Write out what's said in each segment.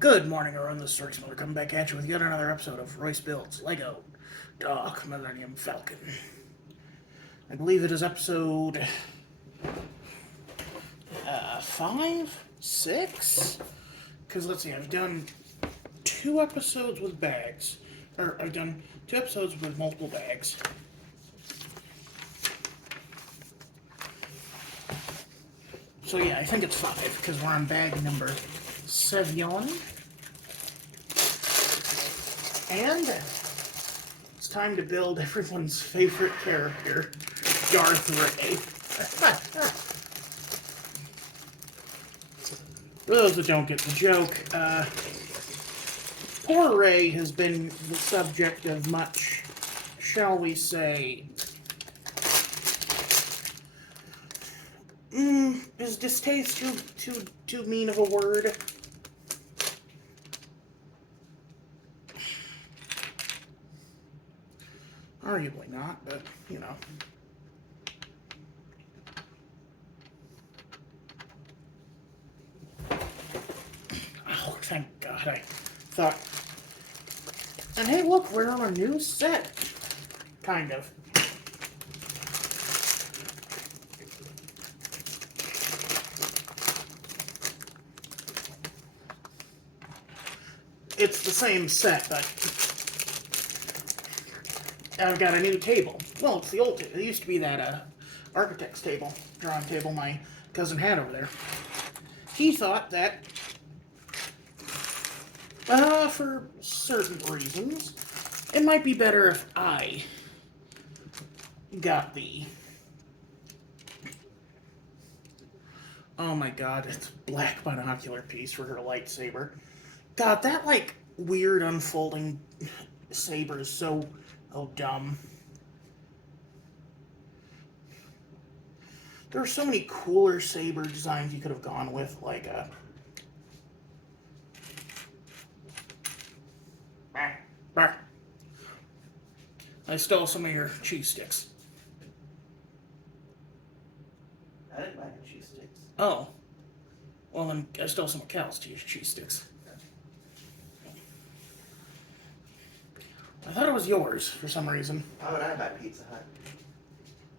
Good morning, everyone. This is Royce. We're coming back at you with yet another episode of Royce Builds Lego Dark Millennium Falcon. I believe it is episode 5, 6. Because let's see, I've done 2 episodes with bags, or I've done 2 episodes with multiple bags. So yeah, I think it's 5 because we're on bag number 7. And it's time to build everyone's favorite character, Darth Rey. For those that don't get the joke, poor Rey has been the subject of much, shall we say, is distaste too mean of a word? Arguably not, but, you know. Oh, thank God, I thought... And hey, look, we're on a new set. Kind of. It's the same set, but I've got a new table. Well, it's the old table. It used to be that architect's table, drawing table my cousin had over there. He thought that, for certain reasons, it might be better if I got the... Oh my God, it's black binocular piece for her lightsaber. God, that, like, weird unfolding saber is so... Oh, dumb. There are so many cooler saber designs you could have gone with, like a... I stole some of your cheese sticks. I didn't buy any cheese sticks. Oh. Well, then I stole some of Cal's cheese sticks. I thought it was yours for some reason. Why would I buy Pizza Hut?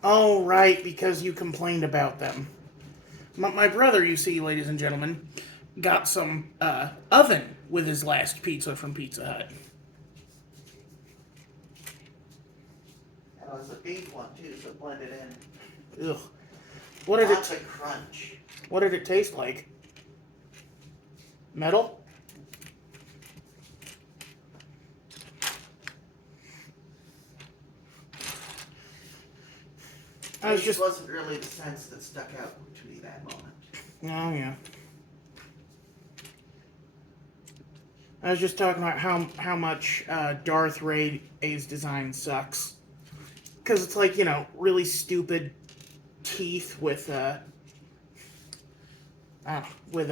Oh, right, because you complained about them. My brother, you see, ladies and gentlemen, got some oven with his last pizza from Pizza Hut. That was a beef one too, so blend it in. Ugh. What did Lots it? of crunch. What did it taste like? Metal? It just wasn't really the sense that stuck out to me that moment. Oh yeah. I was just talking about how much Darth Rey's design sucks, because it's like, you know, really stupid teeth with with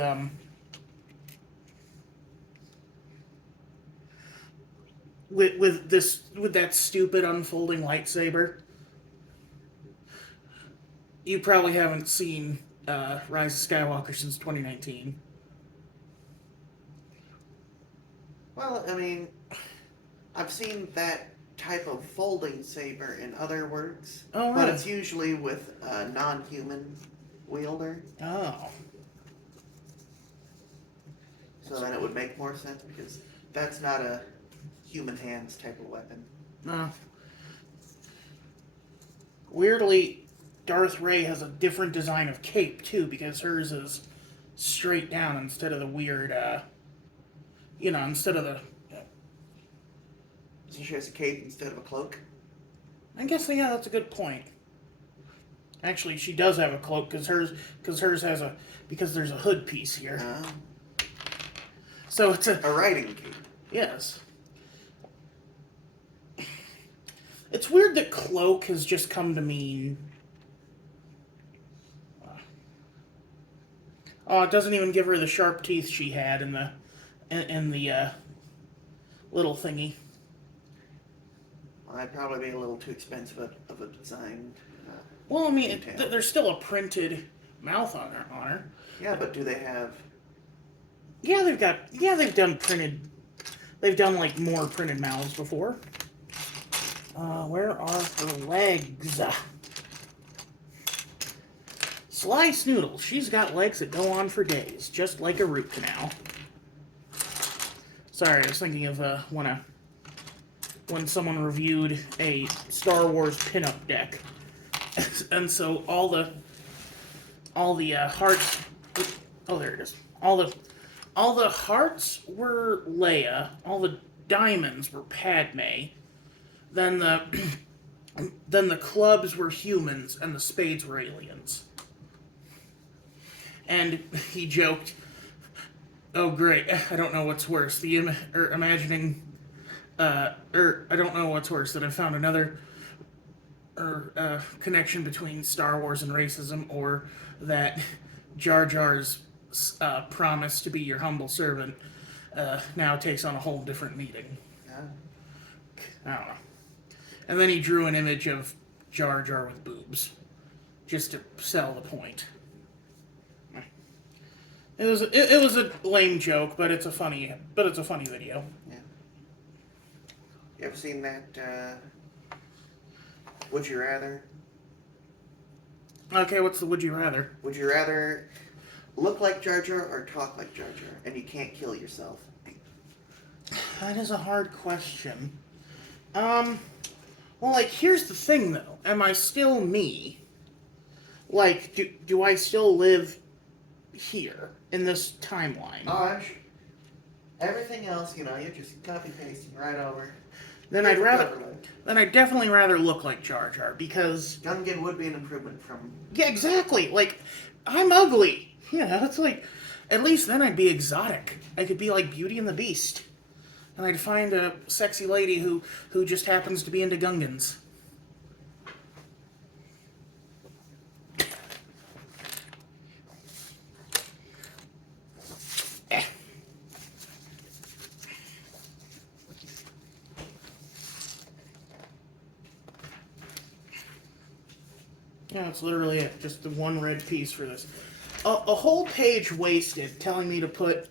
with that stupid unfolding lightsaber. You probably haven't seen Rise of Skywalker since 2019. Well, I mean, I've seen that type of folding saber in other works, Oh, but really? it's usually with a non-human wielder. Oh. So then it would make more sense because that's not a human hands type of weapon. No. Weirdly, Darth Rey has a different design of cape, too, because hers is straight down instead of the weird, instead of the... So she has a cape instead of a cloak? I guess, yeah, that's a good point. Actually, she does have a cloak, because hers has a... Because there's a hood piece here. So it's a riding cape. Yes. It's weird that cloak has just come to mean... Oh, it doesn't even give her the sharp teeth she had in the little thingy. Well, that'd probably be a little too expensive of a design. Well, I mean, there's still a printed mouth on her. Yeah, but do they have Yeah, they've done printed. They've done like more printed mouths before. Where are her legs? Sly Snoodle. She's got legs that go on for days, just like a root canal. Sorry, I was thinking of when someone reviewed a Star Wars pinup deck, and so all the hearts. Oh, there it is. All the hearts were Leia. All the diamonds were Padme. Then the clubs were humans, and the spades were aliens. And he joked, "Oh, great! I don't know what's worse, imagining, I don't know what's worse, that I found another connection between Star Wars and racism, or that Jar Jar's promise to be your humble servant now takes on a whole different meaning." Yeah. I don't know. And then he drew an image of Jar Jar with boobs, just to sell the point. It was a lame joke, but it's a funny video. Yeah. You ever seen that? Would you rather? Okay, what's the would you rather? Would you rather look like Jar Jar or talk like Jar Jar, and you can't kill yourself? That is a hard question. Well, like, here's the thing, though. Am I still me? Like, do I still live here in this timeline? Oh, I'm sure. Everything else, you're just copy pasting right over. Then I'd definitely rather look like Jar Jar, because Gungan would be an improvement from. yeah, exactly. Like, I'm ugly. Yeah, it's like, at least then I'd be exotic. I could be like Beauty and the Beast. And I'd find a sexy lady who just happens to be into Gungans. Yeah, that's literally it. Just the one red piece for this. A whole page wasted telling me to put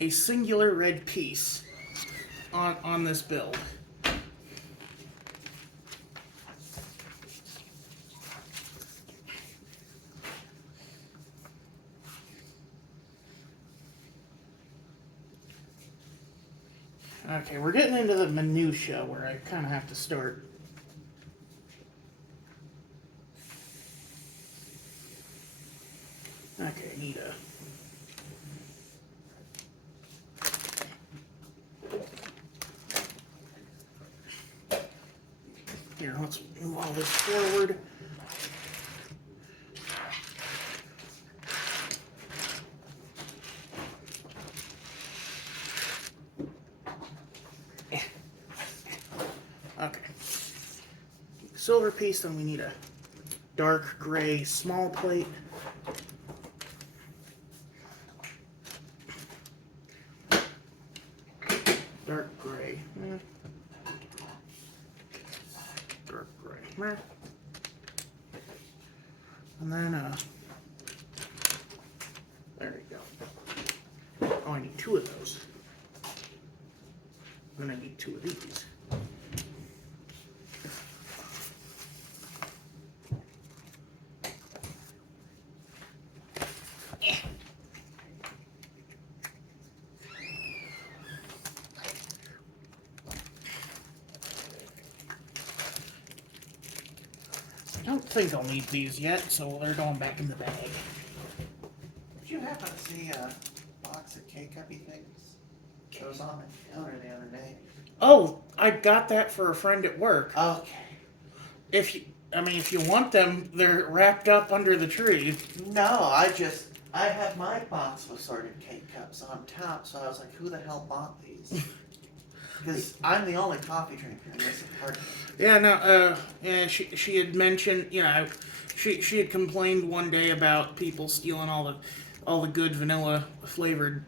a singular red piece on this build. Okay, we're getting into the minutia where I kind of have to start. Okay, I need a... Here, let's move all this forward. Okay. Silver piece, then we need a dark gray small plate. Dark gray. Dark gray. And then, there you go. Oh, I need two of those. Then I need two of these. I don't think I'll need these yet, so they're going back in the bag. Did you happen to see a box of K-Cuppy things? It was on the counter the other day. Oh, I got that for a friend at work. Okay. If you want them, they're wrapped up under the tree. No, I have my box with sorted K-Cups on top, so I was like, who the hell bought these? Because I'm the only coffee drinker in this apartment. Yeah, no, yeah, she had mentioned, she had complained one day about people stealing all the good vanilla flavored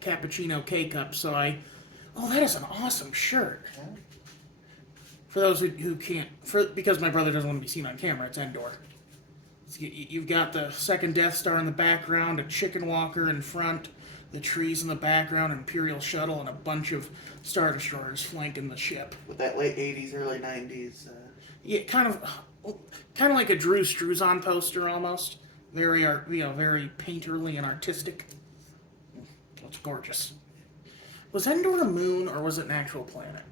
cappuccino K-Cups, so that is an awesome shirt. Yeah. For those who can't, because my brother doesn't want to be seen on camera, it's Endor. You've got the second Death Star in the background, a chicken walker in front, the trees in the background, Imperial shuttle, and a bunch of Star Destroyers flanking the ship. With that late 80s, early 90s. Yeah, kind of like a Drew Struzan poster almost. Very very painterly and artistic. It's gorgeous. Was Endor a moon or was it an actual planet?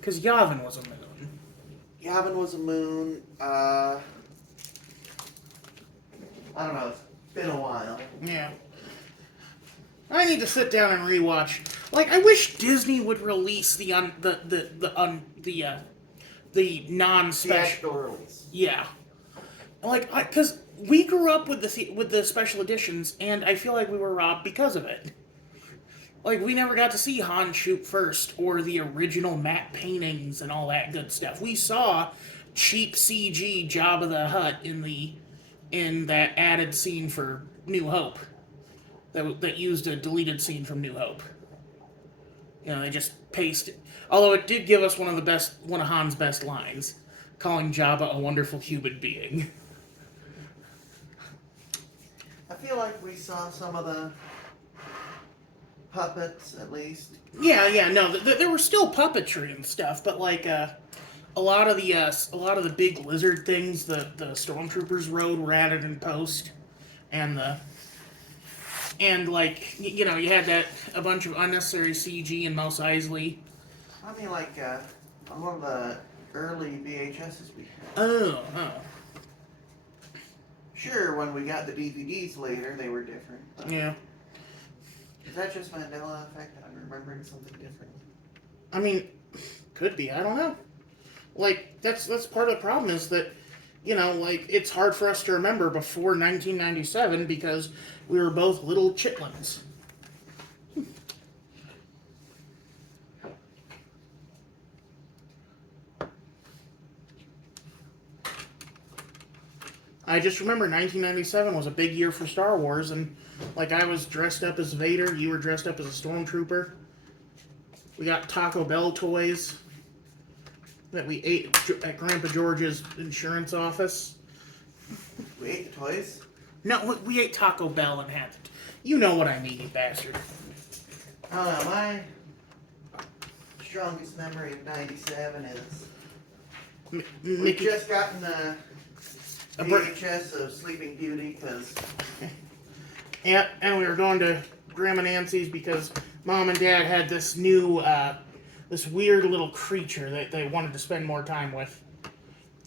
Because Yavin was a moon. Yavin was a moon. I don't know. It's been a while. Yeah. I need to sit down and rewatch. Like, I wish Disney would release the non-special. Theatrical release. Yeah. Like, because we grew up with the special editions, and I feel like we were robbed because of it. Like, we never got to see Han shoot first, or the original matte paintings and all that good stuff. We saw cheap CG Jabba the Hutt in that added scene for New Hope. That used a deleted scene from New Hope. You know, they just pasted. Although it did give us one of Han's best lines, calling Jabba a wonderful human being. I feel like we saw some of the puppets, at least. Yeah, no, there were still puppetry and stuff, but like a lot of the big lizard things the stormtroopers rode were added in post, and like you had a bunch of unnecessary CG and Mos Eisley. I mean, like on one of the early VHSs we had. Oh. Sure, when we got the DVDs later, they were different. Yeah. Is that just Mandela effect that I'm remembering something different? I mean, could be. I don't know. Like, that's part of the problem is that, like, it's hard for us to remember before 1997 because we were both little chitlins. I just remember 1997 was a big year for Star Wars, and like I was dressed up as Vader, you were dressed up as a stormtrooper. We got Taco Bell toys that we ate at Grandpa George's insurance office. We ate the toys? No, we ate Taco Bell and had it. You know what I mean, you bastard. I don't know, my strongest memory of 97 is we've just gotten a VHS of Sleeping Beauty because... Yeah, and we were going to Grandma Nancy's because Mom and Dad had this new, this weird little creature that they wanted to spend more time with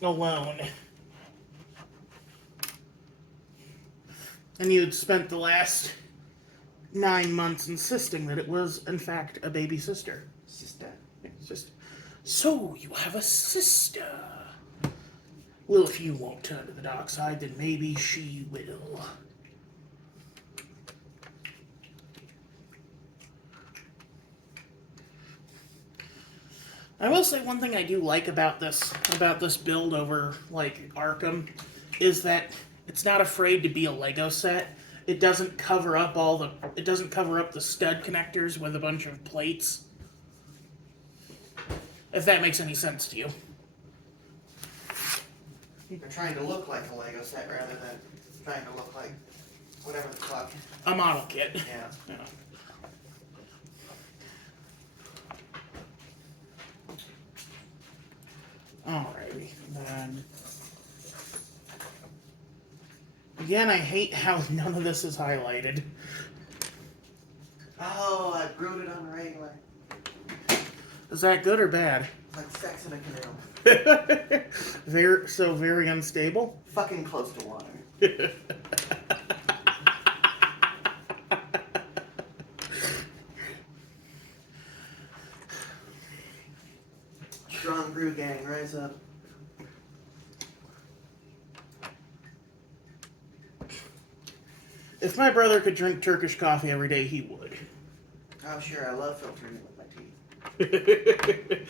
alone. And you had spent the last 9 months insisting that it was, in fact, a baby sister. Sister. Sister. So, you have a sister. Well, if you won't turn to the dark side, then maybe she will. I will say one thing I do like about this build over like Arkham is that it's not afraid to be a Lego set. It doesn't cover up the stud connectors with a bunch of plates. If that makes any sense to you. They're trying to look like a Lego set rather than trying to look like whatever the fuck. A model kit. Yeah. Alrighty, then. Again, I hate how none of this is highlighted. Oh, I brewed it on the regular. Is that good or bad? It's like sex in a canoe. Very unstable. Fucking close to water. Strong brew gang, rise up. If my brother could drink Turkish coffee every day, he would. Oh, sure, I love filtering it with my teeth.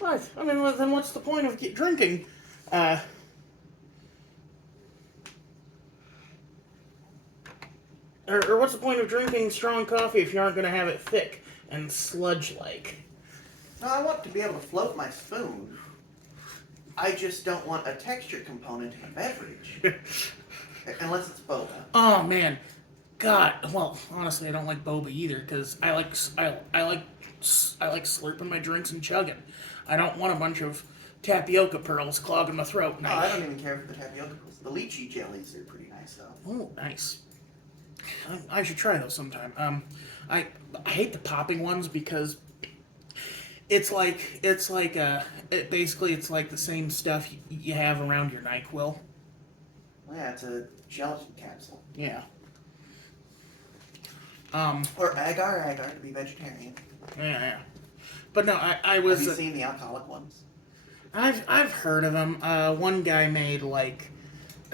What? I mean, well, then what's the point of drinking? Or what's the point of drinking strong coffee if you aren't going to have it thick and sludge-like? No, I want to be able to float my spoon. I just don't want a texture component in a beverage. Unless it's boba. Oh, man. God, well, honestly, I don't like boba either because I like slurping my drinks and chugging. I don't want a bunch of tapioca pearls clogging my throat. Oh, I don't even care for the tapioca pearls. The lychee jellies are pretty nice though. Oh, nice. I should try those sometime. I hate the popping ones because basically it's like the same stuff you have around your NyQuil. Well, yeah, it's a gelatin capsule. Yeah. Or agar to be vegetarian. Yeah. But no, I Have was. you seen the alcoholic ones? I've heard of them. One guy made like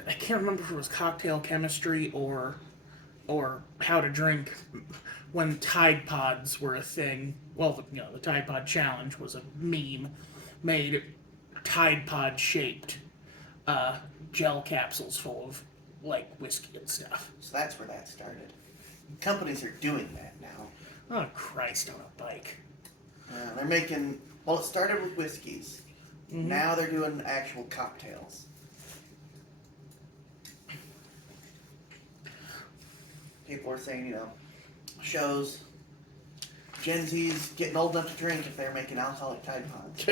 I can't remember if it was cocktail chemistry or how to drink when Tide Pods were a thing. Well, the Tide Pod challenge was a meme made Tide Pod shaped gel capsules full of like whiskey and stuff. So that's where that started. Companies are doing that now. Oh Christ, on a bike. They're making. Well, it started with whiskeys. Mm-hmm. Now they're doing actual cocktails. People are saying, shows Gen Z's getting old enough to drink if they're making alcoholic Tide Pods.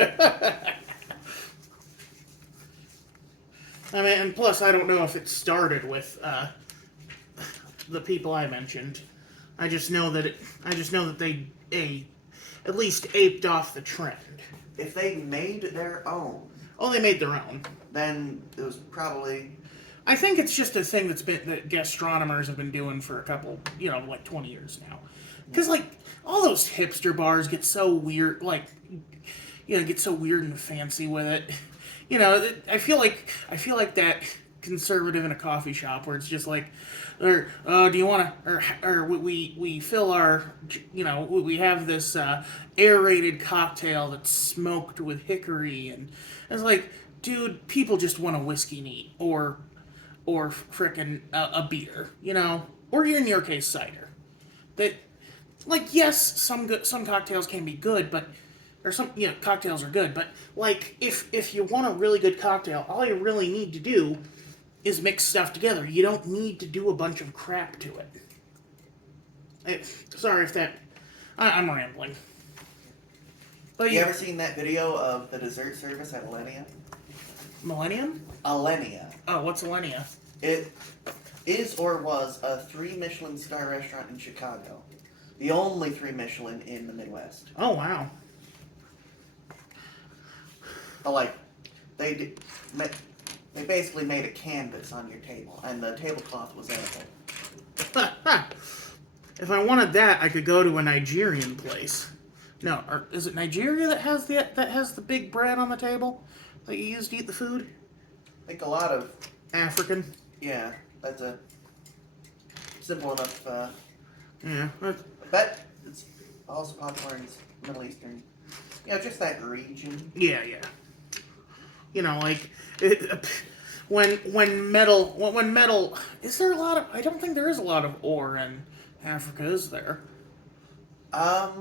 I mean, and plus, I don't know if it started with the people I mentioned. I just know that they at least aped off the trend. If they made their own. Oh, they made their own. Then it was probably. I think it's just a thing that gastronomers have been doing for a couple, like 20 years now. Because like all those hipster bars get so weird, get so weird and fancy with it. I feel like that conservative in a coffee shop where it's just like, do you want to, or we fill our, we have this aerated cocktail that's smoked with hickory, and it's like, dude, people just want a whiskey neat or frickin' a beer, or in your case cider. That, like, yes, some cocktails can be good, but cocktails are good, but like if you want a really good cocktail, all you really need to do is mix stuff together. You don't need to do a bunch of crap to it. Sorry if that... I'm rambling. But you ever seen that video of the dessert service at Millennium? Millennium? Alenia. Oh, what's Alenia? It is or was a 3 Michelin star restaurant in Chicago. The only 3 Michelin in the Midwest. Oh, wow. Like, they basically made a canvas on your table, and the tablecloth was edible. If I wanted that, I could go to a Nigerian place. No, or is it Nigeria that has the big bread on the table that you use to eat the food? I think a lot of African. Yeah, that's a simple enough. Yeah, I bet it's also popular in Middle Eastern. Just that region. Yeah. Like when metal. Is there a lot of? I don't think there is a lot of ore in Africa, is there? I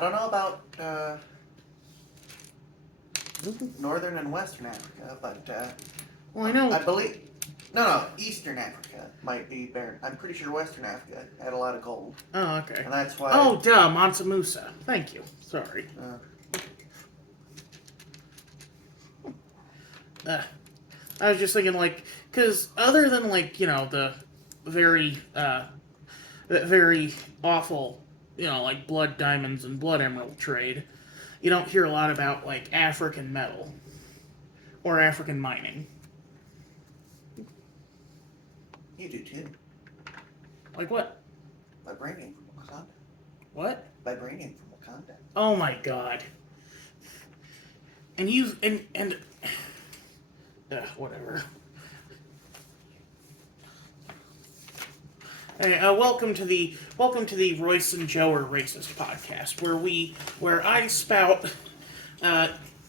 don't know about Northern and Western Africa, but well, I know. I believe no, Eastern Africa might be barren. I'm pretty sure Western Africa had a lot of gold. Oh, okay. And that's why. Oh, duh, Mansa Musa. Thank you. Sorry. I was just thinking, like, because other than, like, the very awful, like blood diamonds and blood emerald trade, you don't hear a lot about, like, African metal or African mining. You do too. Like what? Vibranium from Wakanda. What? Vibranium from Wakanda. Oh my god. And whatever. Hey, welcome to the Royce and Joe are Racist podcast, where I spout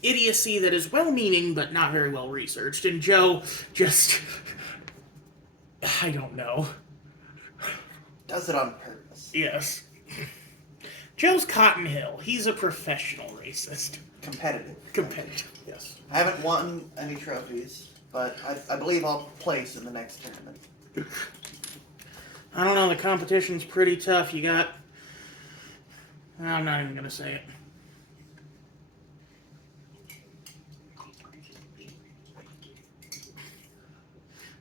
idiocy that is well-meaning but not very well researched, and Joe just I don't know. Does it on purpose. Yes. Joe's Cotton Hill. He's a professional racist. Competitive, yes. I haven't won any trophies, but I believe I'll place in the next tournament. I don't know, the competition's pretty tough. You got... I'm not even gonna say it.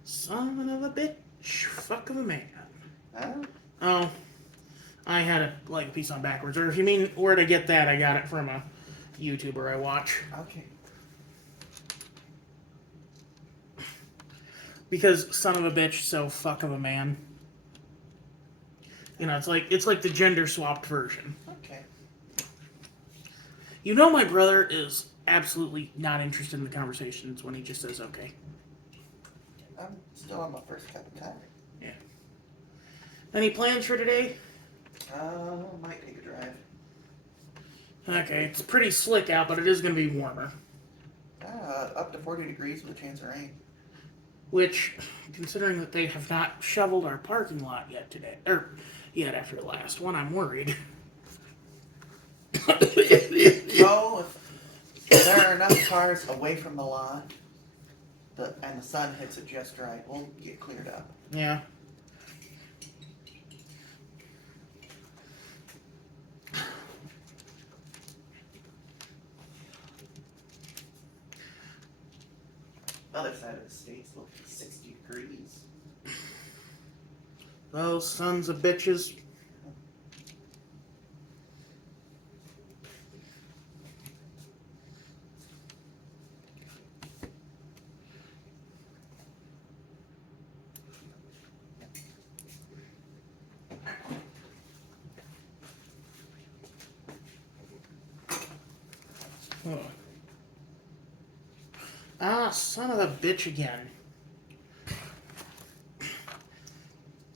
Son of a bitch. Fuck of a man. Huh? Oh, I had a piece on backwards. Or if you mean where to get that, I got it from a YouTuber I watch. Okay. Because son of a bitch, so fuck of a man. You know, it's like the gender swapped version. Okay. You know, my brother is absolutely not interested in the conversations when he just says okay. I'm still on my first cup of coffee. Yeah. Any plans for today? Might take a drive. Okay, it's pretty slick out, but it is going to be warmer. Up to 40 degrees with a chance of rain. Which, considering that they have not shoveled our parking lot yet today, or yet after the last one, I'm worried. So, if there are enough cars away from the lot, and the sun hits it just right, we'll get cleared up. Yeah. Other side of the state's looking 60 degrees. Those sons of bitches. Oh. Ah, son of a bitch again.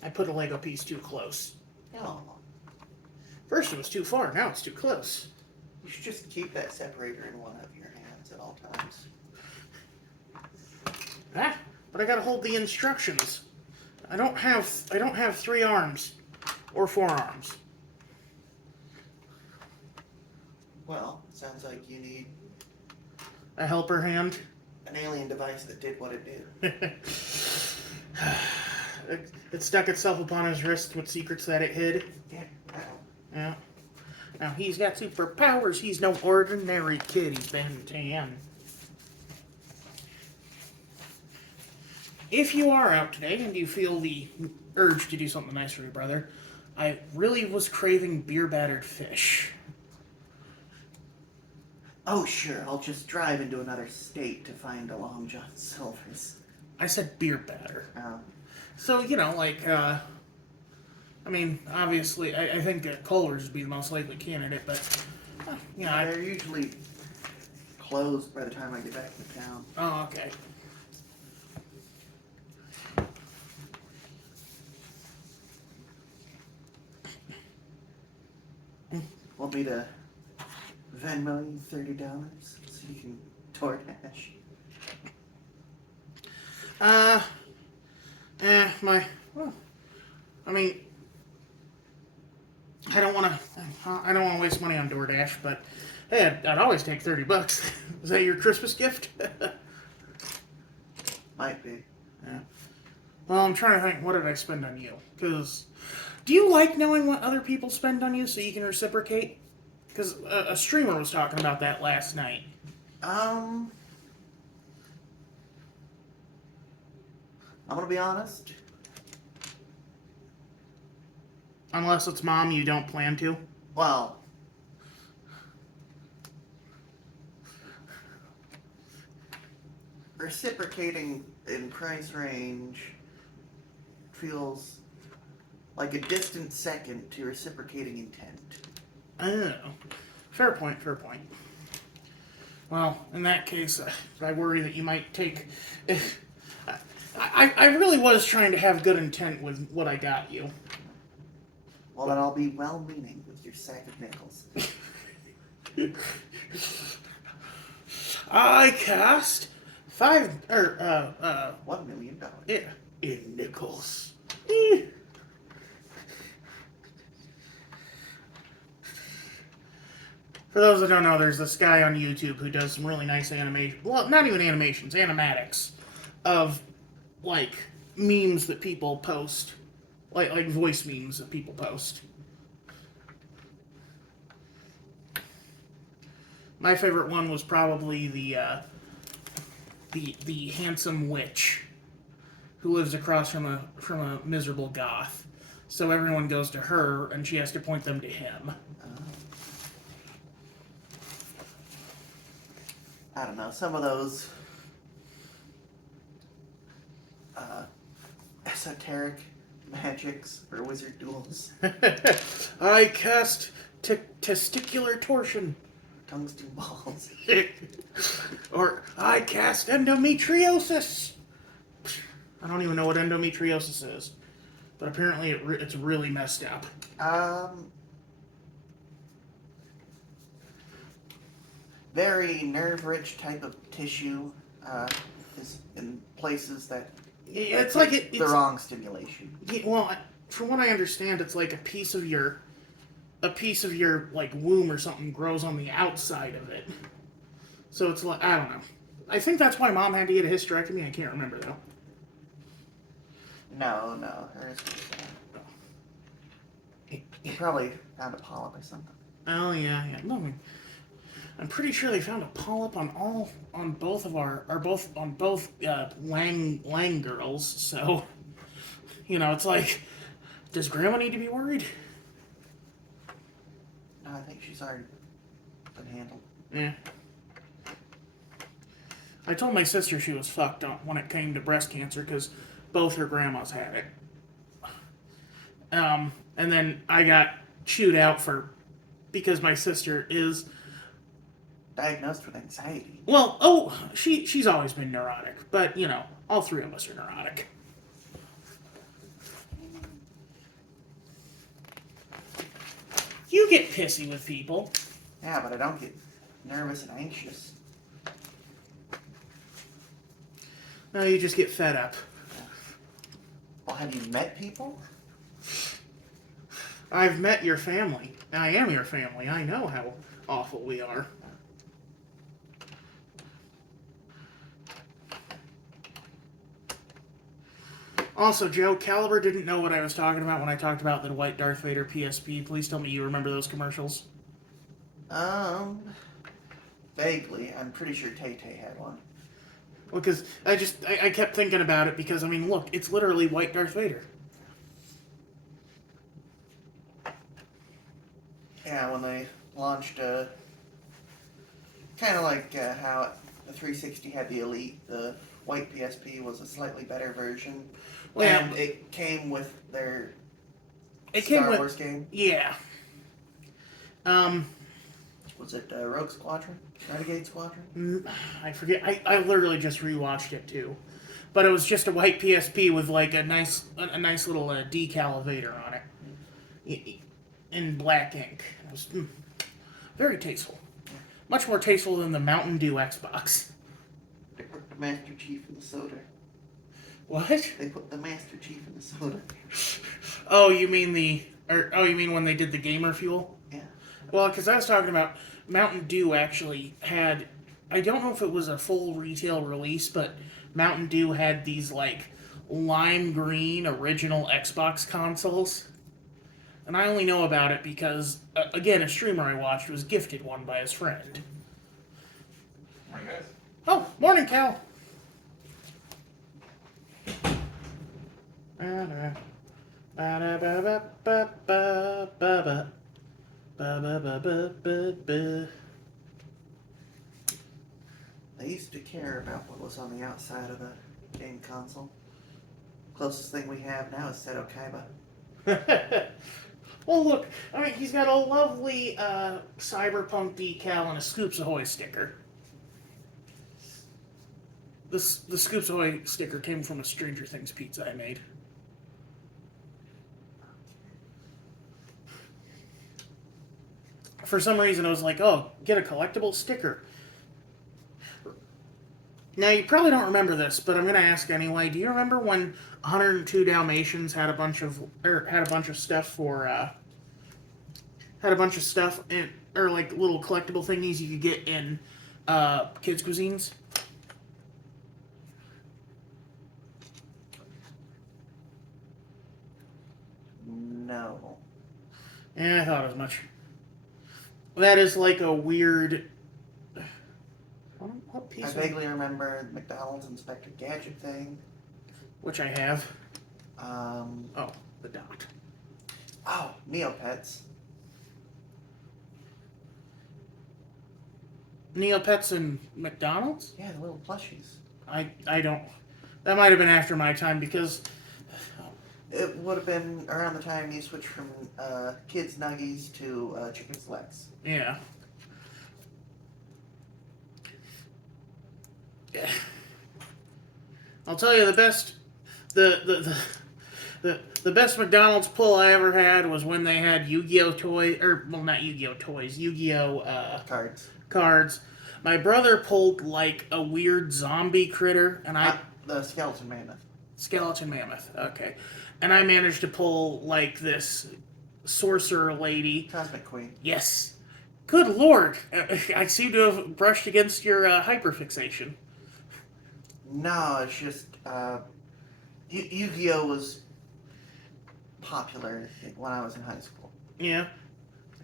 I put a Lego piece too close. No. First it was too far, now it's too close. You should just keep that separator in one of your hands at all times. Ah, but I gotta hold the instructions. I don't have 3 arms. Or 4 arms. Well, sounds like you need A helper hand. an alien device that did what it did. It stuck itself upon his wrist with secrets that it hid. Yeah. Yeah. Now he's got superpowers. He's no ordinary kid. He's Ben 10. If you are out today and you feel the urge to do something nice for your brother, I really was craving beer-battered fish. Oh, sure. I'll just drive into another state to find a Long John Silver's. I said beer batter. Oh. So, you know, I mean, obviously, I think Culver's would be the most likely candidate, but, you know, They're usually closed by the time I get back to town. Oh, okay. Want me to Venmo you $30 so you can DoorDash? Well, I mean, I don't want to waste money on DoorDash, but hey, I'd always take $30. Is that your Christmas gift? Might be. Yeah. Well, I'm trying to think, what did I spend on you? Because, do you like knowing what other people spend on you so you can reciprocate? Because a streamer was talking about that last night. I'm gonna be honest. Unless it's mom, you don't plan to. Well, reciprocating in price range feels like a distant second to reciprocating intent. Oh, fair point, fair point. Well, in that case, I worry that you might take... I really was trying to have good intent with what I got you. Well, then I'll be well-meaning with your sack of nickels. I cast $1 million. Yeah, in nickels. For those that don't know, there's this guy on YouTube who does some really nice animation. Well, not even animations, animatics of like memes that people post, like voice memes that people post. My favorite one was probably the handsome witch who lives across from a miserable goth. So everyone goes to her, and she has to point them to him. I don't know, some of those esoteric magics or wizard duels. I cast testicular torsion. Tungsten balls. Or I cast endometriosis. I don't even know what endometriosis is, but apparently it's really messed up. Very nerve-rich type of tissue is in places that It's like the wrong stimulation. Yeah, well, from what I understand, it's like a piece of your like womb or something grows on the outside of it. So it's like, I don't know. I think that's why Mom had to get a hysterectomy. I can't remember though. No, hers was. They probably found a polyp or something. Oh yeah. No, I'm pretty sure they found a polyp on both Lang girls. So, it's like, does Grandma need to be worried? No, I think she's already been handled. Yeah. I told my sister she was fucked up when it came to breast cancer because both her grandmas had it. And then I got chewed out because my sister is diagnosed with anxiety. Well, she's always been neurotic, but all three of us are neurotic. You get pissy with people. Yeah, but I don't get nervous and anxious. No, you just get fed up. Well, have you met people? I've met your family. I am your family. I know how awful we are. Also, Joe, Caliber didn't know what I was talking about when I talked about the white Darth Vader PSP. Please tell me you remember those commercials. Vaguely. I'm pretty sure Tay-Tay had one. Well, because I kept thinking about it because, look, it's literally white Darth Vader. Yeah, when they launched, kind of like how the 360 had the Elite, the white PSP was a slightly better version. Well, and it came with their Star Wars game. Yeah. Was it Rogue Squadron? Renegade Squadron? I forget. I literally just rewatched it too, but it was just a white PSP with like a nice little decal of Vader on it, in black ink. It was very tasteful, much more tasteful than the Mountain Dew Xbox. They put the Master Chief in the soda. What? They put the Master Chief in the soda. Oh, you mean you mean when they did the gamer fuel? Yeah. Well, because I was talking about Mountain Dew actually had, I don't know if it was a full retail release, but Mountain Dew had these like lime green original Xbox consoles. And I only know about it because, again, a streamer I watched was gifted one by his friend. Morning, guys. Oh, morning, Cal. They used to care about what was on the outside of the game console. Closest thing we have now is Seto Kaiba. Well, look, he's got a lovely cyberpunk decal and a Scoops Ahoy sticker. The Scoops Ahoy sticker came from a Stranger Things pizza I made. For some reason, I was like, oh, get a collectible sticker. Now, you probably don't remember this, but I'm going to ask anyway. Do you remember when 102 Dalmatians had a bunch of stuff for, or like little collectible thingies you could get in kids' cuisines? Yeah, I thought as much. That is like a weird. What piece? I vaguely remember the McDonald's Inspector Gadget thing. Which I have. Um, Oh, the dot. oh, Neopets. Neopets and McDonald's? Yeah, the little plushies. I don't. That might have been after my time because. It would have been around the time you switched from Kids Nuggies to Chicken Selects. Yeah. I'll tell you the best. The best McDonald's pull I ever had was when they had Yu-Gi-Oh toys, or well, not Yu-Gi-Oh toys, Yu-Gi-Oh cards. My brother pulled like a weird zombie critter, and The Skeleton Mammoth. Skeleton Mammoth. Okay, and I managed to pull like this sorcerer lady. Cosmic Queen. Yes. Good lord, I seem to have brushed against your hyperfixation. No, it's just Yu-Gi-Oh was popular when I was in high school. Yeah.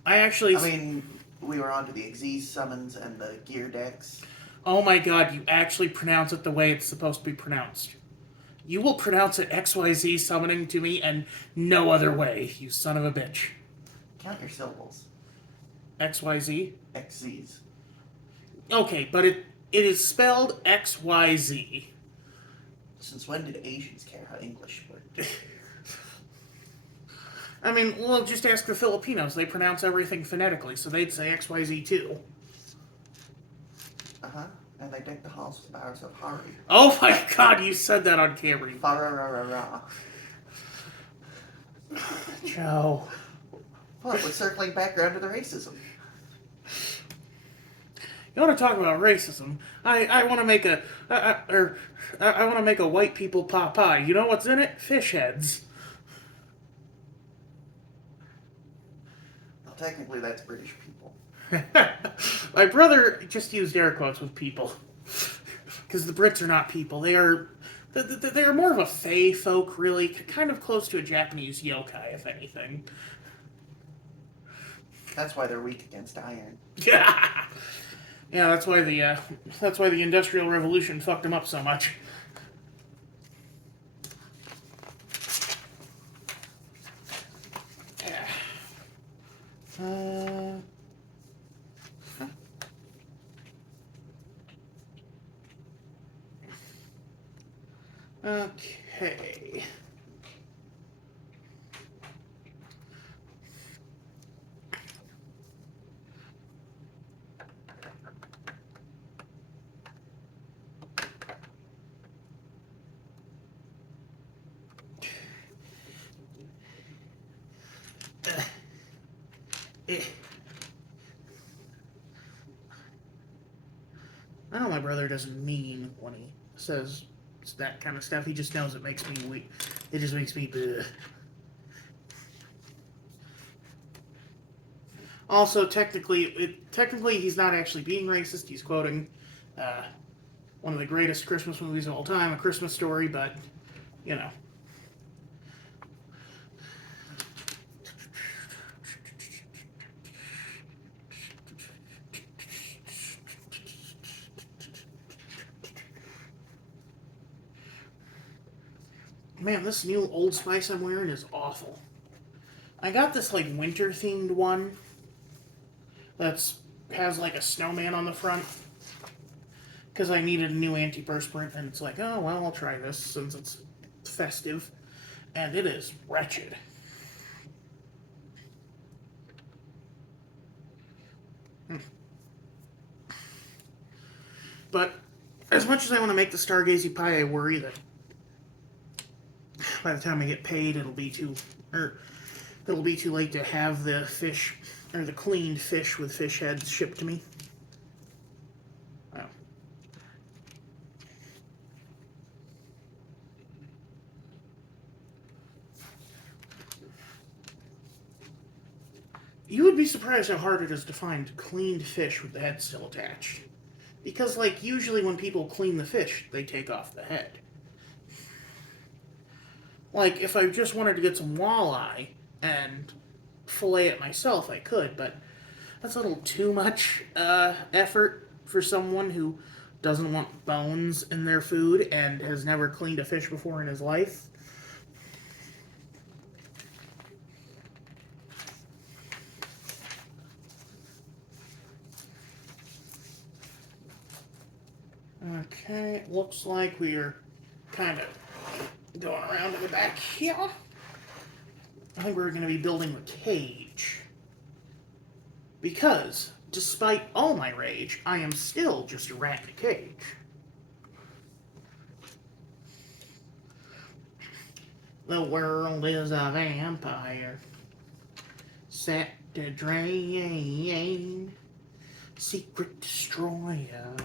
I mean, we were onto the Xyz summons and the gear decks. Oh my god, you actually pronounce it the way it's supposed to be pronounced. You will pronounce it XYZ summoning to me and no other way, you son of a bitch. Count your syllables. XYZ? Xyz. Okay, but it is spelled XYZ. Since when did Asians care how English worked? I mean, well, just ask the Filipinos. They pronounce everything phonetically, so they'd say XYZ too. Uh-huh. And they deck the halls with bowers of Hari. Oh my god, you said that on camera. Fa-ra-ra-ra-ra. Joe. What? We're circling back around to the racism. You want to talk about racism? I want to make I want to make a white people pot pie. You know what's in it? Fish heads. Well, technically, that's British people. My brother just used air quotes with people because the Brits are not people. They are more of a fae folk, really, kind of close to a Japanese yokai, if anything. That's why they're weak against iron. Yeah. Yeah, that's why the Industrial Revolution fucked them up so much. Okay. I know my brother doesn't mean when he says that kind of stuff. He just knows it makes me weak. It just makes me bleh. Also, technically, he's not actually being racist. He's quoting one of the greatest Christmas movies of all time, A Christmas Story, but, you know. Man, this new Old Spice I'm wearing is awful. I got this, like, winter-themed one has, like, a snowman on the front. Because I needed a new antiperspirant, and it's like, oh, well, I'll try this since it's festive. And it is wretched. But as much as I want to make the Stargazy pie, I worry that by the time I get paid, it'll be too late to have the fish, or the cleaned fish with fish heads shipped to me. Wow. You would be surprised how hard it is to find cleaned fish with the head still attached. Because, like, usually when people clean the fish, they take off the head. Like, if I just wanted to get some walleye, and fillet it myself, I could, but that's a little too much effort for someone who doesn't want bones in their food and has never cleaned a fish before in his life. Okay, looks like we're kind of going around to the back here. I think we're going to be building the cage. Because, despite all my rage, I am still just a rat in a cage. The world is a vampire, set to drain, secret destroyer.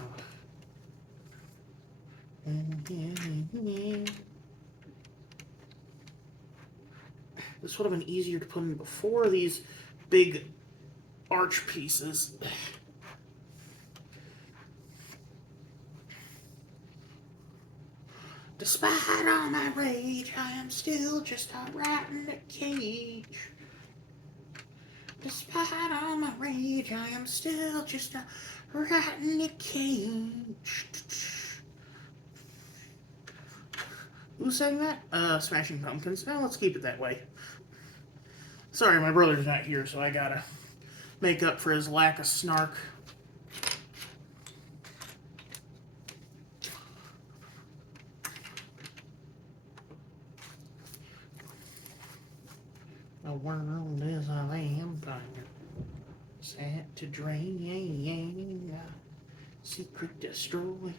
This would have been easier to put in before these big arch pieces. Despite all my rage, I am still just a rat in a cage. Despite all my rage, I am still just a rat in a cage. Who sang that? Smashing Pumpkins. Now let's keep it that way. Sorry, my brother's not here, so I gotta make up for his lack of snark. The world is a vampire, set to drain, secret destroyer.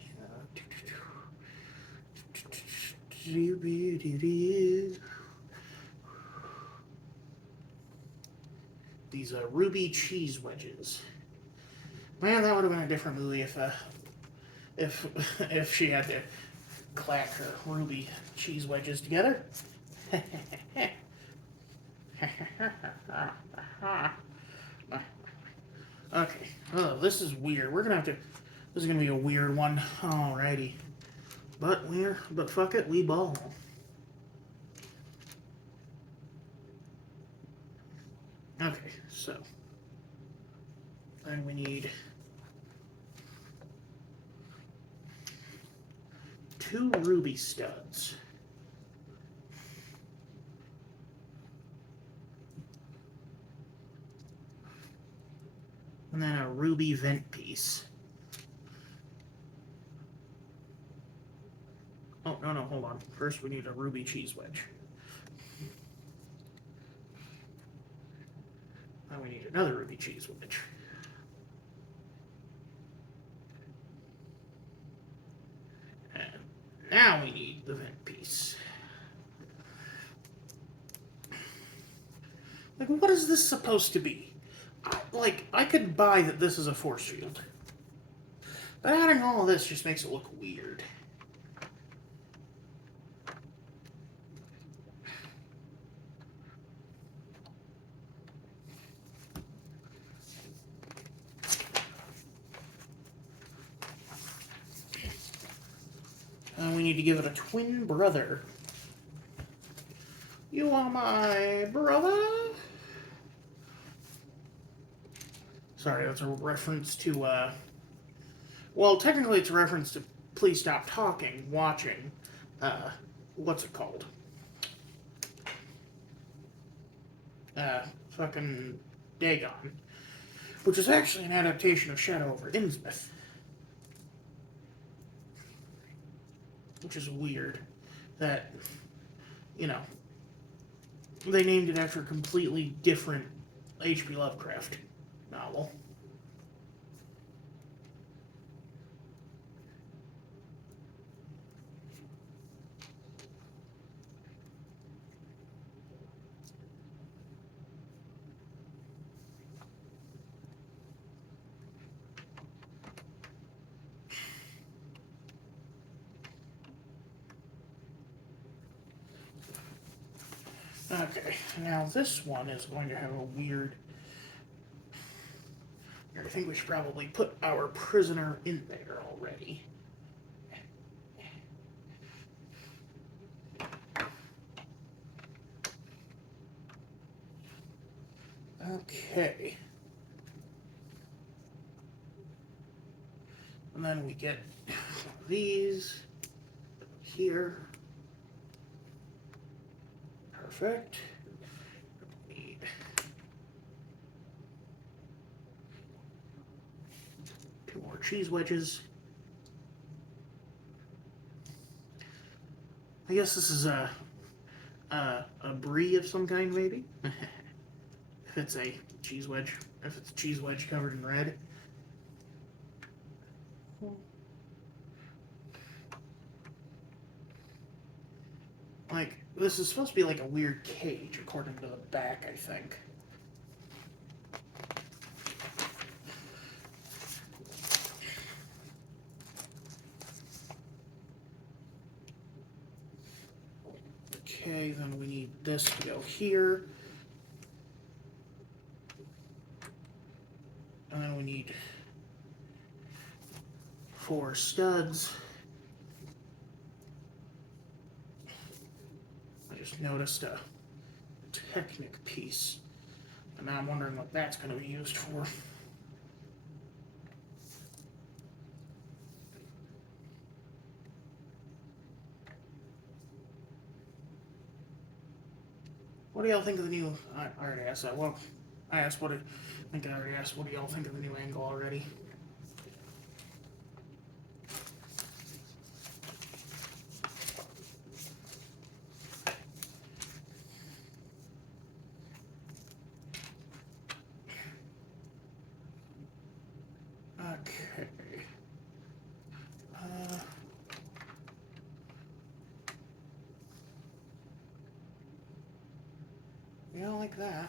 These ruby cheese wedges. Man, that would have been a different movie if she had to clack her ruby cheese wedges together. Okay. Oh, this is weird. We're gonna have to. This is gonna be a weird one. Alrighty. But fuck it, we ball. Okay, so then we need 2 ruby studs. And then a ruby vent piece. Oh, no, hold on. First we need a ruby cheese wedge. Now we need another ruby cheese wedge. And now we need the vent piece. Like, what is this supposed to be? I could buy that this is a force field. But adding all of this just makes it look weird. And we need to give it a twin brother. You are my brother? Sorry, that's a reference to, well, technically it's a reference to Please Stop Talking, watching, what's it called? Fucking Dagon. Which is actually an adaptation of Shadow over Innsmouth. Which is weird that, you know, they named it after a completely different H.P. Lovecraft novel. Okay, now this one is going to have a weird... I think we should probably put our prisoner in there already. Okay. And then we get one of these here. Perfect. Need two more cheese wedges. I guess this is a brie of some kind, maybe. If it's a cheese wedge, if it's a cheese wedge covered in red. Like, this is supposed to be like a weird cage, according to the back, I think. Okay, then we need this to go here. And then we need 4 studs. I just noticed a Technic piece. And now I'm wondering what that's going to be used for. What do y'all think of the new... I already asked that. Well, I asked what... I think I already asked what do y'all think of the new angle already. Okay. You don't like that.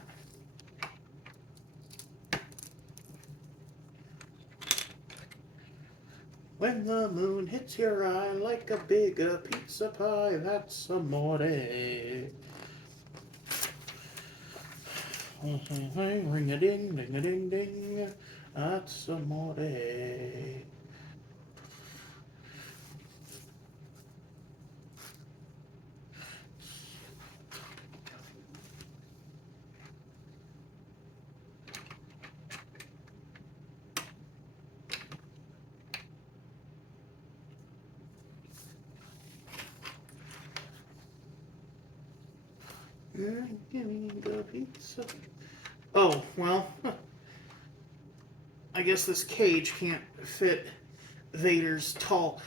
When the moon hits your eye like a big pizza pie, that's amore. Ring a ding, ding a ding ding, that's amore. Give me the pizza. Oh, well, I guess this cage can't fit Vader's tall...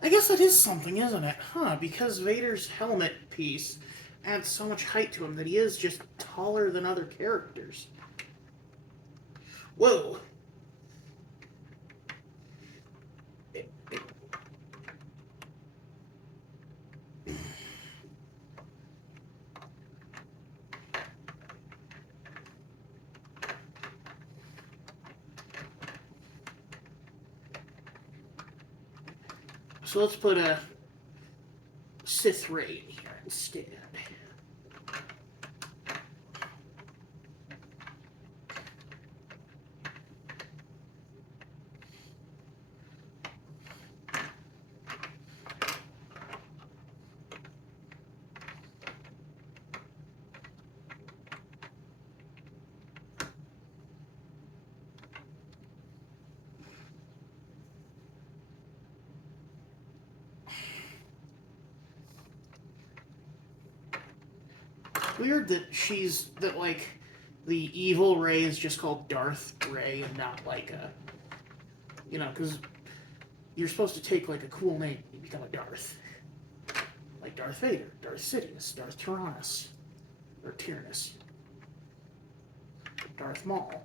I guess that is something, isn't it? Huh, because Vader's helmet piece adds so much height to him that he is just taller than other characters. Whoa! So let's put a Sith Rey in here instead. Weird that like the evil Rey is just called Darth Rey and not like a, you know, because you're supposed to take like a cool name and you become a Darth, like Darth Vader, Darth Sidious, Darth Tyrannus, or Tyrannus, Darth Maul.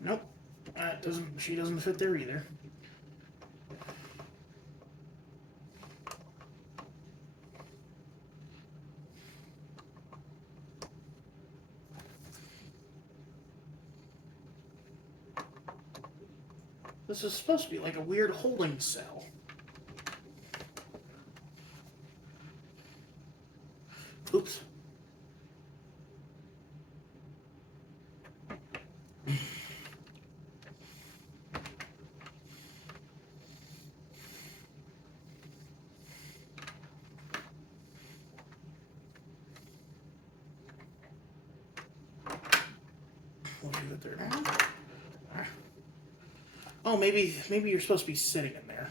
Nope, that doesn't. She doesn't fit there either. This is supposed to be like a weird holding cell. Oops. we'll do it there now. Oh, maybe you're supposed to be sitting in there.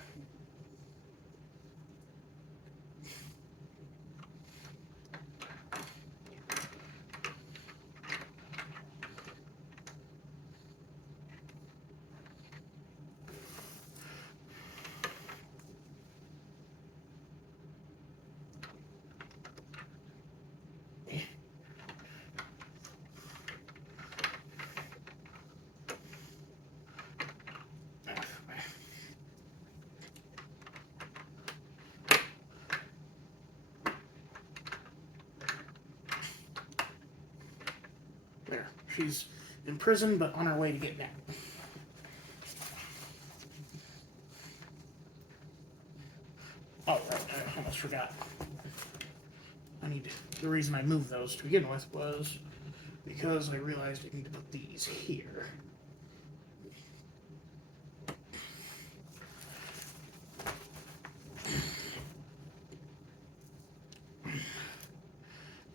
There. She's in prison, but on her way to getting out. Oh, right. I almost forgot. The reason I moved those to begin with was because I realized I need to put these here.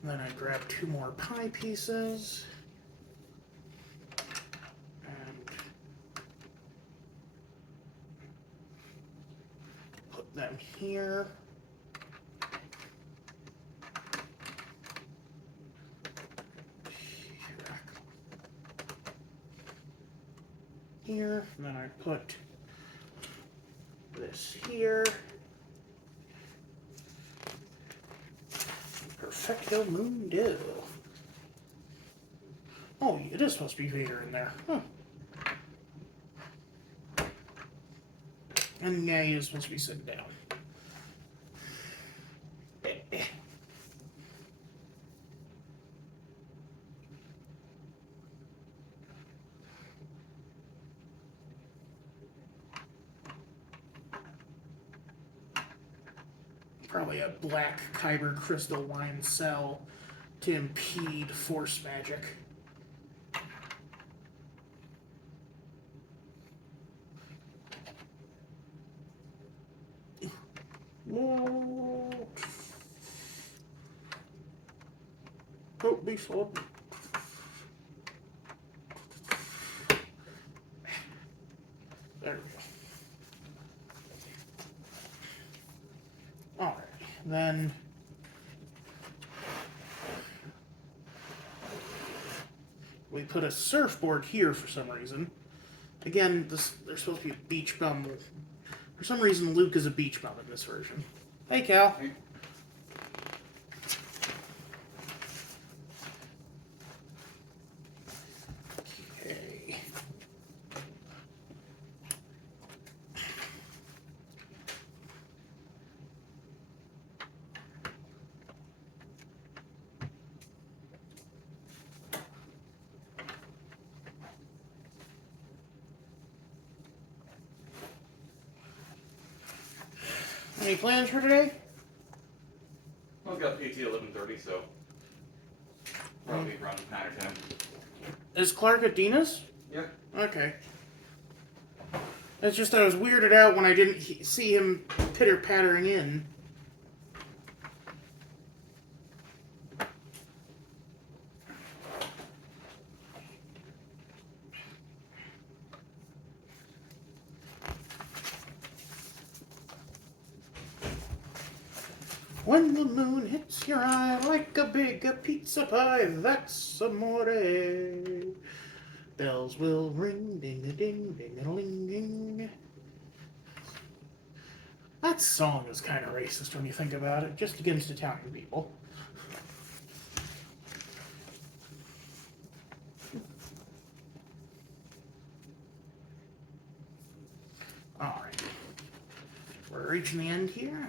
Then I grab 2 more pie pieces. And put them here. Here. And then I put this here. Perfecto Mundo. Oh, it is supposed to be Vader in there. Huh. And yeah, he is supposed to be sitting down. Probably a black kyber crystalline cell to impede force magic. Don't be slow. There we go. Alright, then we put a surfboard here for some reason. Again, there's supposed to be a beach bum. For some reason, Luke is a beach bum in this version. Hey, Cal. Hey. Okay. Any plans for today? I've got PT 11:30, so probably around 9 or 10. Is Clark at Dina's? Yeah. Okay. It's just I was weirded out when I didn't see him pitter-pattering in. When the moon hits your eye like a big pizza pie, that's amore. Bells will ring, ding-a-ding, ding-a-ling-ding. That song is kind of racist when you think about it, just against Italian people. Alright. We're reaching the end here.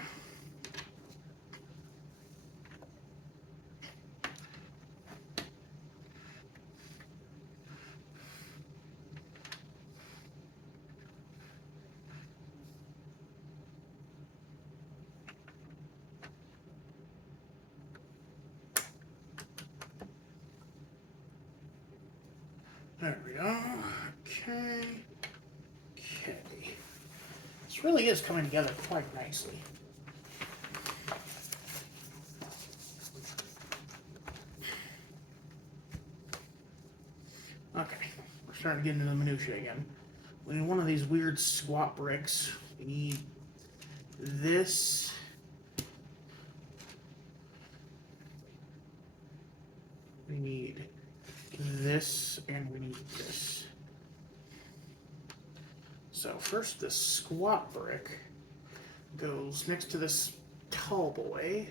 There we go. Okay. Okay. This really is coming together quite nicely. Okay, we're starting to get into the minutiae again. We need one of these weird squat bricks. We need this. We need this, and we need this. So first, this squat brick goes next to this tall boy,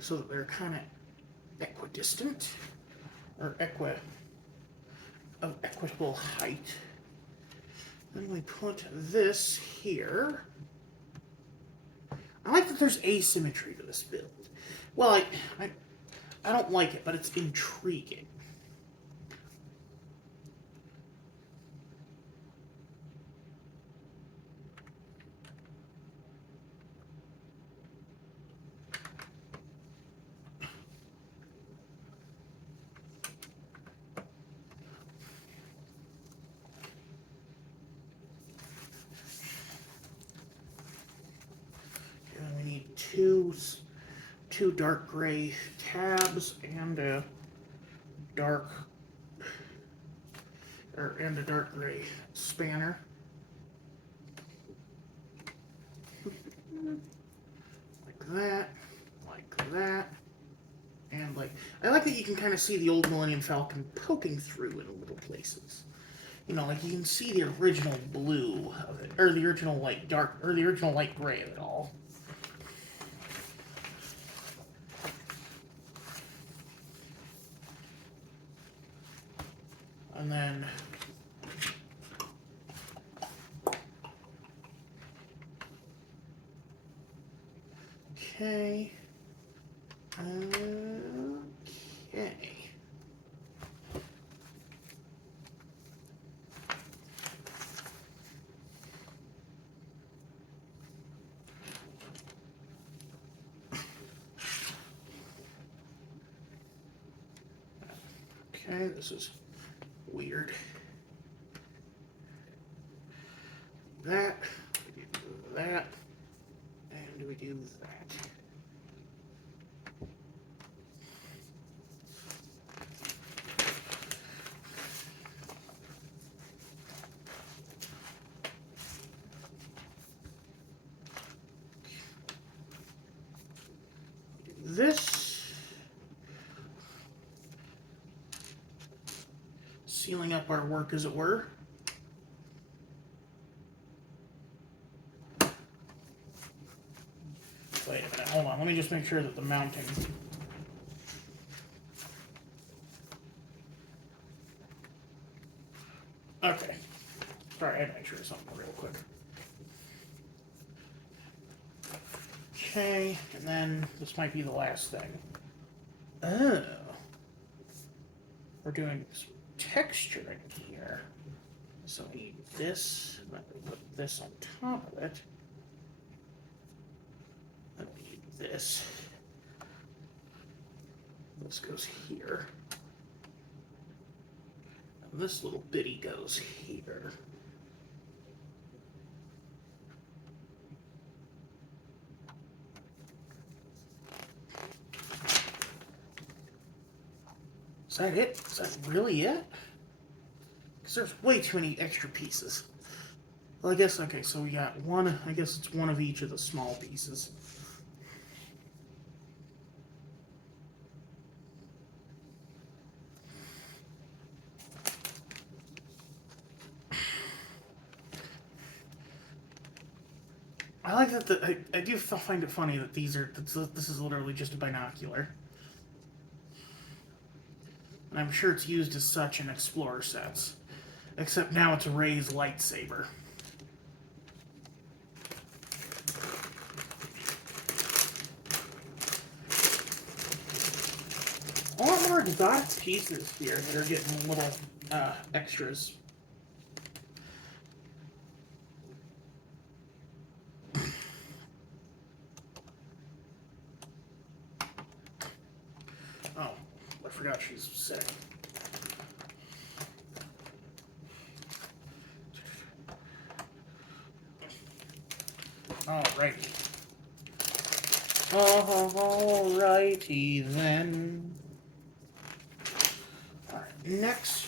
so that they're kind of equidistant, or of equitable height. Then we put this here. I like that there's asymmetry to this build. Well, I don't like it, but it's intriguing. And we need two dark gray tabs and a dark gray spanner. Like that, and I like that you can kind of see the old Millennium Falcon poking through in little places. You know, like you can see the original blue of it, or the original light dark, or the original light gray of it all. And then okay. Okay, this is weird. That, we do that, and we do that. This, sealing up our work, as it were. Wait a minute, hold on, let me just make sure that the mounting. Okay. Sorry, I had to make sure of something real quick. Okay, and then this might be the last thing. Oh. We're doing some texturing here. So we need this, and then we put this on top of it. Then we need this. This goes here. And this little bitty goes here. Is that it? Is that really it? Because there's way too many extra pieces. Well, I guess, okay, so we got one, I guess it's one of each of the small pieces. I like that I do find it funny that this is literally just a binocular. And I'm sure it's used as such in Explorer sets. Except now it's Rey's lightsaber. A lot more exotic pieces here that are getting little extras. Oh, I forgot she's sick. Alrighty. Alrighty then. Alright, next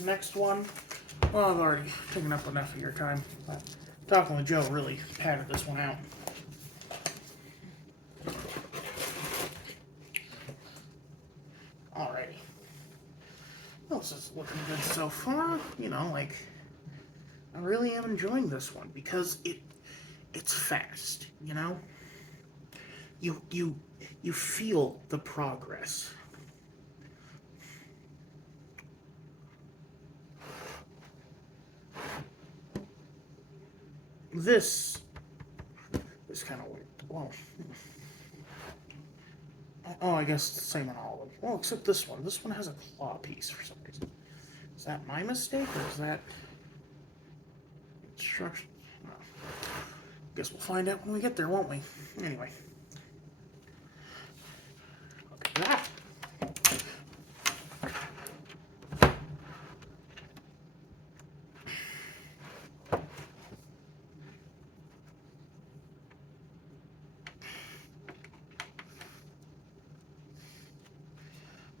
Next one. Well, I've already taken up enough of your time. But talking with Joe really padded this one out. Alrighty. Well, this is looking good so far. You know, like, I really am enjoying this one because it's fast, you know? You feel the progress. This is kind of weird. Well, oh, I guess it's the same on all of them. Well, except this one. This one has a claw piece for some reason. Is that my mistake, or is that instruction? No. Guess we'll find out when we get there, won't we? Anyway. Look at that.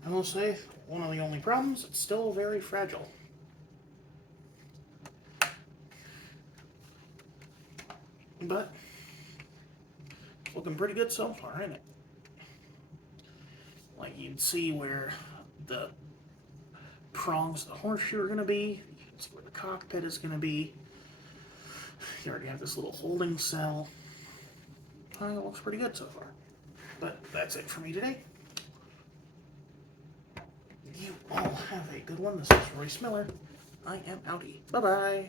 I will say, one of the only problems, it's still very fragile. But, it's looking pretty good so far, ain't it? Like, you'd see where the prongs of the horseshoe are going to be. You can see where the cockpit is going to be. You already have this little holding cell. It looks pretty good so far. But that's it for me today. You all have a good one. This is Royce Miller. I am outie. Bye-bye.